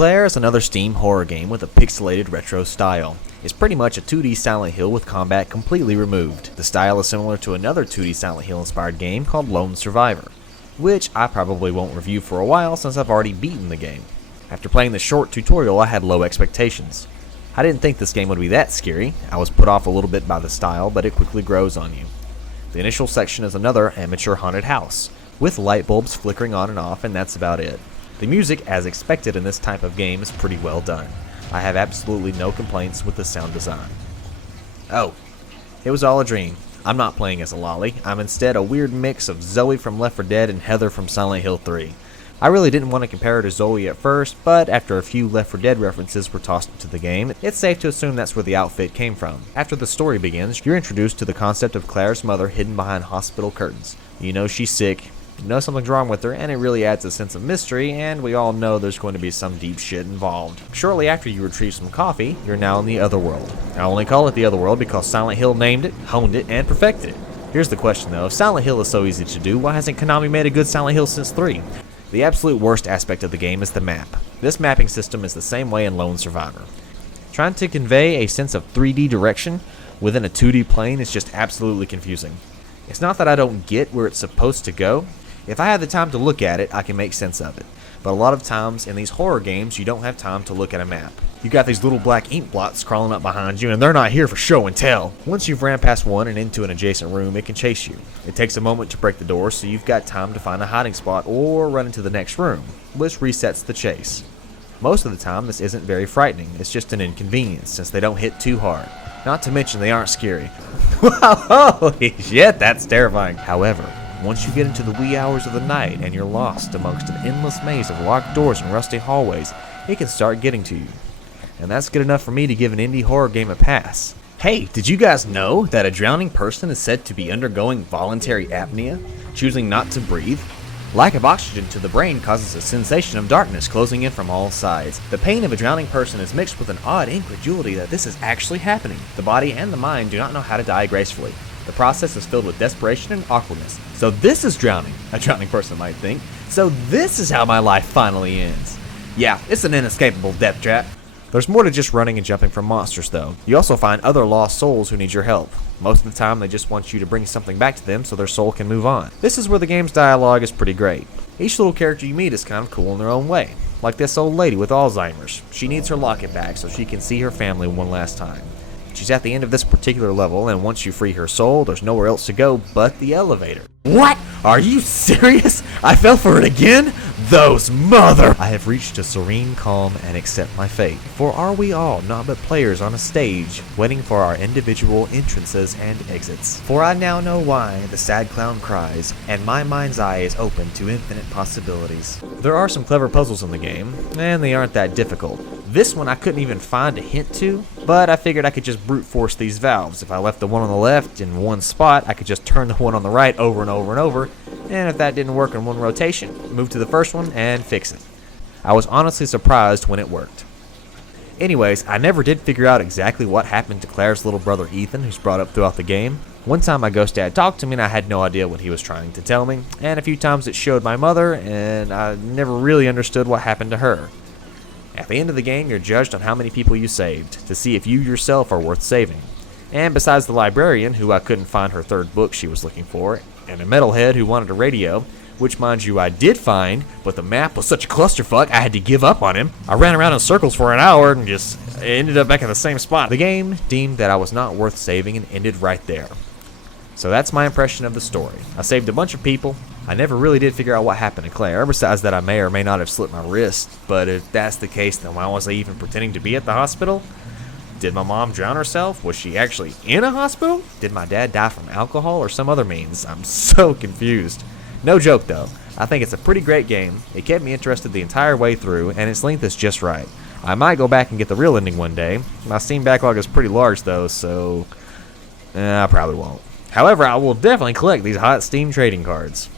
Claire is another Steam horror game with a pixelated retro style. It's pretty much a 2D Silent Hill with combat completely removed. The style is similar to another 2D Silent Hill inspired game called Lone Survivor, which I probably won't review for a while since I've already beaten the game. After playing the short tutorial, I had low expectations. I didn't think this game would be that scary. I was put off a little bit by the style, but it quickly grows on you. The initial section is another amateur haunted house, with light bulbs flickering on and off, and that's about it. The music, as expected in this type of game, is pretty well done. I have absolutely no complaints with the sound design. Oh, it was all a dream. I'm not playing as a lolly. I'm instead a weird mix of Zoe from Left 4 Dead and Heather from Silent Hill 3. I really didn't want to compare her to Zoe at first, but after a few Left 4 Dead references were tossed into the game, it's safe to assume that's where the outfit came from. After the story begins, you're introduced to the concept of Claire's mother hidden behind hospital curtains. You know she's sick, you know something's wrong with her, and it really adds a sense of mystery, and we all know there's going to be some deep shit involved. Shortly after you retrieve some coffee, you're now in the Otherworld. I only call it the Otherworld because Silent Hill named it, honed it, and perfected it. Here's the question though, if Silent Hill is so easy to do, why hasn't Konami made a good Silent Hill since 3? The absolute worst aspect of the game is the map. This mapping system is the same way in Lone Survivor. Trying to convey a sense of 3D direction within a 2D plane is just absolutely confusing. It's not that I don't get where it's supposed to go. If I had the time to look at it, I can make sense of it. But a lot of times in these horror games, you don't have time to look at a map. You got these little black ink blots crawling up behind you, and they're not here for show and tell. Once you've ran past one and into an adjacent room, it can chase you. It takes a moment to break the door, so you've got time to find a hiding spot or run into the next room, which resets the chase. Most of the time, this isn't very frightening. It's just an inconvenience, since they don't hit too hard. Not to mention they aren't scary. Holy shit, that's terrifying. However, once you get into the wee hours of the night and you're lost amongst an endless maze of locked doors and rusty hallways, it can start getting to you. And that's good enough for me to give an indie horror game a pass. Hey, did you guys know that a drowning person is said to be undergoing voluntary apnea, choosing not to breathe? Lack of oxygen to the brain causes a sensation of darkness closing in from all sides. The pain of a drowning person is mixed with an odd incredulity that this is actually happening. The body and the mind do not know how to die gracefully. The process is filled with desperation and awkwardness. So this is drowning, a drowning person might think. So this is how my life finally ends. Yeah, it's an inescapable death trap. There's more to just running and jumping from monsters though. You also find other lost souls who need your help. Most of the time they just want you to bring something back to them so their soul can move on. This is where the game's dialogue is pretty great. Each little character you meet is kind of cool in their own way. Like this old lady with Alzheimer's. She needs her locket back so she can see her family one last time. She's at the end of this particular level, and once you free her soul, there's nowhere else to go but the elevator. What? Are you serious? I fell for it again? Those mother... I have reached a serene calm and accept my fate. For are we all not but players on a stage, waiting for our individual entrances and exits? For I now know why the sad clown cries, and my mind's eye is open to infinite possibilities. There are some clever puzzles in the game, and they aren't that difficult. This one I couldn't even find a hint to, but I figured I could just brute force these valves. If I left the one on the left in one spot, I could just turn the one on the right over and over and over, and if that didn't work in one rotation, move to the first one and fix it. I was honestly surprised when it worked. Anyways, I never did figure out exactly what happened to Claire's little brother Ethan, who's brought up throughout the game. One time my ghost dad talked to me and I had no idea what he was trying to tell me, and a few times it showed my mother, and I never really understood what happened to her. At the end of the game, you're judged on how many people you saved, to see if you yourself are worth saving. And besides the librarian, who I couldn't find her third book she was looking for, and a metalhead who wanted a radio, which mind you I did find, but the map was such a clusterfuck I had to give up on him. I ran around in circles for an hour and just ended up back in the same spot. The game deemed that I was not worth saving and ended right there. So that's my impression of the story. I saved a bunch of people. I never really did figure out what happened to Claire, besides that I may or may not have slit my wrist, but if that's the case, then why was I even pretending to be at the hospital? Did my mom drown herself? Was she actually in a hospital? Did my dad die from alcohol or some other means? I'm so confused. No joke though, I think it's a pretty great game. It kept me interested the entire way through, and its length is just right. I might go back and get the real ending one day. My Steam backlog is pretty large though, so I probably won't. However, I will definitely collect these hot Steam trading cards.